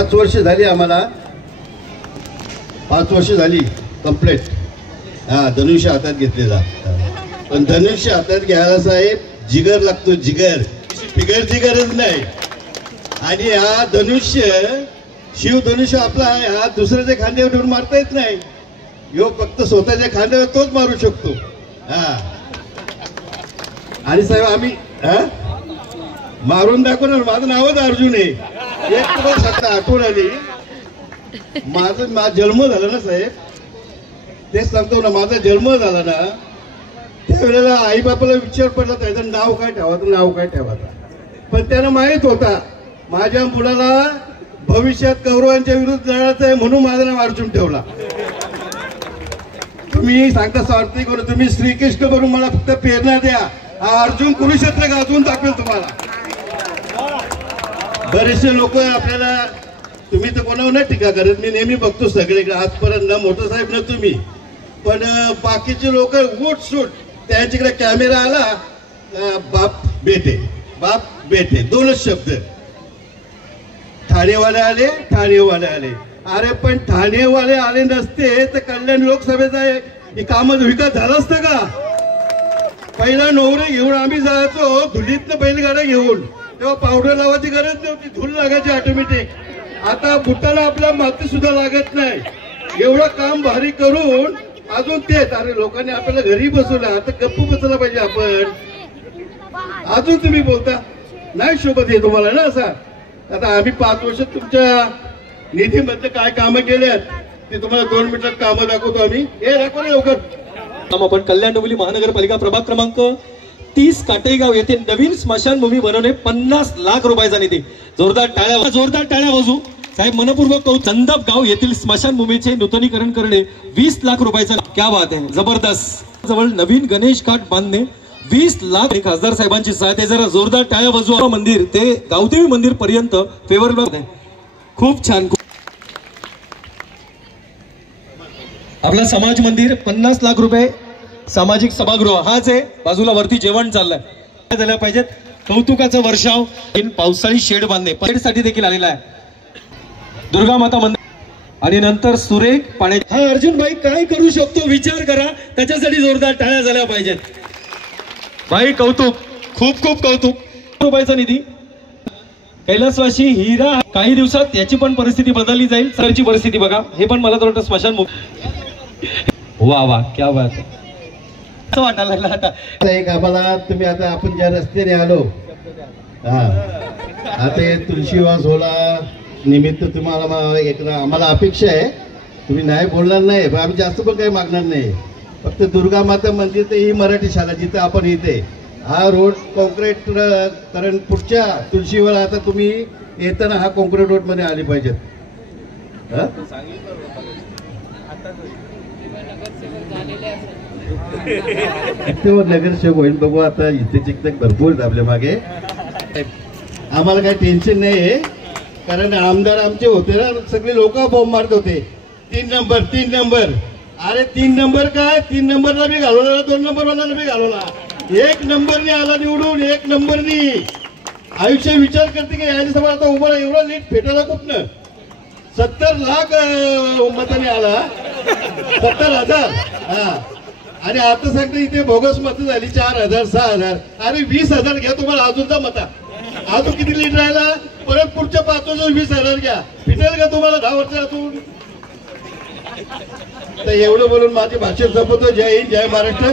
5 वर्ष झाली आम्हाला, 5 वर्ष झाली कंप्लीट. धनुष्य हातात घेतलेला. पण धनुष्य हातात घ्यायला साहेब जिगर लागतो, जिगर. फिगरची गरज नाही. आणि हा धनुष्य, शिवधनुष्य आपला आहे, हा दुसऱ्याच्या खांद्यावर ठेवून मारता येत नाही. यो फक्त स्वतःच्या खांद्यावर तोच मारू शकतो. आणि साहेब आम्ही मारून दाखवणार. माझं नावच अर्जुन आहे. एक तुम्हाला फक्त आठवण आली, माझा जन्म झाला ना साहेब, तेच सांगतो ना, माझा जन्म झाला ना त्यावेळेला आई बापाला विचार पडला त्याचं नाव काय ठेवायचं, नाव काय ठेवायचं. पण त्यानं माहित होता माझ्या मुलाला भविष्यात कौरवांच्या विरुद्ध लढायचं आहे, म्हणून माझं नाव अर्जुन ठेवला. तुम्ही सांगता स्वार्थी करू, तुम्ही श्रीकृष्ण करून मला फक्त प्रेरणा द्या. हा अर्जुन कुरुक्षेत्र गाजवून दाखवेल तुम्हाला. बरेचसे लोक आपल्याला, तुम्ही तर कोणावर नाही टीका करत, मी नेहमी बघतो सगळीकडे आजपर्यंत, ना मोठं साहेब ना तुम्ही, पण बाकीचे लोक उठ सूट त्यांच्याकडे कॅमेरा आला, बाप बेटे, बाप बेटे, दोनच शब्द. ठाणेवाले आले, ठाणेवाले आले. अरे पण ठाणेवाले आले नसते तर कल्याण लोकसभेचा काम विकास झाला असतं का? पहिला नवरे घेऊन आम्ही जायचो धुलीतनं बैलगाड्या घेऊन, तेव्हा पावडर लावायची गरज नव्हती, धूल लागायची ऑटोमॅटिक. आता बुटाला आपला माती सुद्धा लागत नाही. एवढं काम भारी करून अजून तेच. अरे लोकांनी आपल्याला घरी बसवलं, आता गप्प बसला पाहिजे आपण. अजून तुम्ही बोलता नाही शोभत आहे तुम्हाला ना असा. आता आम्ही 5 वर्ष तुमच्या निधीमध्ये काय कामं केल्यात ते तुम्हाला 2 मिनिटात कामं दाखवतो आम्ही. हे दाखवा लवकर. आपण कल्याण डोंबिवली महानगरपालिका प्रभाग क्रमांक 30 काटेगाव येथे नवीन स्मशानभूमी बनवणे 50 लाख रुपयाचा निधी. जोरदार टाळ्या वाजू साहेब. मनपूर्वक चंदप गाव येथील स्मशानभूमीचे नूतनीकरण करणे 20 लाख रुपयाचा. क्या बात आहे, जबरदस्त. जवळ नवीन गणेश घाट बांधणे 20 लाख. खासदार साहेबांची सहायता. जरा जोरदार टाळ्या वाजवा. मंदिर ते गावदेवी मंदिर पर्यंत फेवर. खूप छान. आपला समाज मंदिर 50 लाख रुपये. सामाजिक सभागृह हाच आहे, बाजूला वरती जेवण चाललंय. झाल्या पाहिजेत. कौतुकाचा वर्षाव. पावसाळी शेड बांधणे साठी देखील आलेला आहे. दुर्गा माता मंदिर आणि नंतर सुरेख पाणी. हा अर्जुन भाई काय करू शकतो विचार करा, त्याच्यासाठी जोरदार टाळ्या झाल्या पाहिजेत. भाई कौतुक, खूप खूप कौतुक. रुपयाचा निधी. कैलासवासी हिरा. काही दिवसात याची पण परिस्थिती बदलली जाईल. सरची परिस्थिती बघा. हे पण मला तर वाटतं स्मशान. वा वा, क्या बात आहे. वाटायला लागला आता एक आम्हाला. तुम्ही आता आपण ज्या रस्त्याने आलो, आता तुळशीवास होला निमित्त तुम्हाला आम्हाला अपेक्षा आहे. तुम्ही नाही बोलणार नाही, पण आम्ही जास्त पण काही मागणार नाही. फक्त दुर्गा माता मंदिर तर ही मराठी शाळा जिथं आपण इथे हा रोड कॉन्क्रीट, कारण पुढच्या तुळशीवर आता तुम्ही येताना हा कॉन्क्रीट रोड मध्ये आले पाहिजेत. नगरसेवक होईल बघू आता. इथे चिकटक भरपूर आपल्या मागे. आम्हाला काही टेन्शन नाही, कारण आमदार आमचे होते ना, सगळे लोक बॉम्ब मारत होते. 3 नंबर 3 नंबर. अरे 3 नंबर काय, 3 नंबरला बी घालवला, 2 नंबरला बी घालवला. 1 नंबरनी आला निवडून. 1 नंबरनी. आयुष्य विचार करते की याच्यासमोर आता उभा एवढा लीट फेटायला कुठनं. 70 लाख मताने आला. 70,000. आणि आता सांगतो इथे बोगस मतं झाली 4,000 6,000. अरे 20,000 घ्या तुम्हाला अजूनचा मता. अजून किती लीड राहिला, परत पुढच्या 5 वर्ष 20,000 घ्या. फिटेल का तुम्हाला 10 वर्षातून. तर एवढं बोलून माझे भाषण संपवतो. जय हिंद, जय महाराष्ट्र.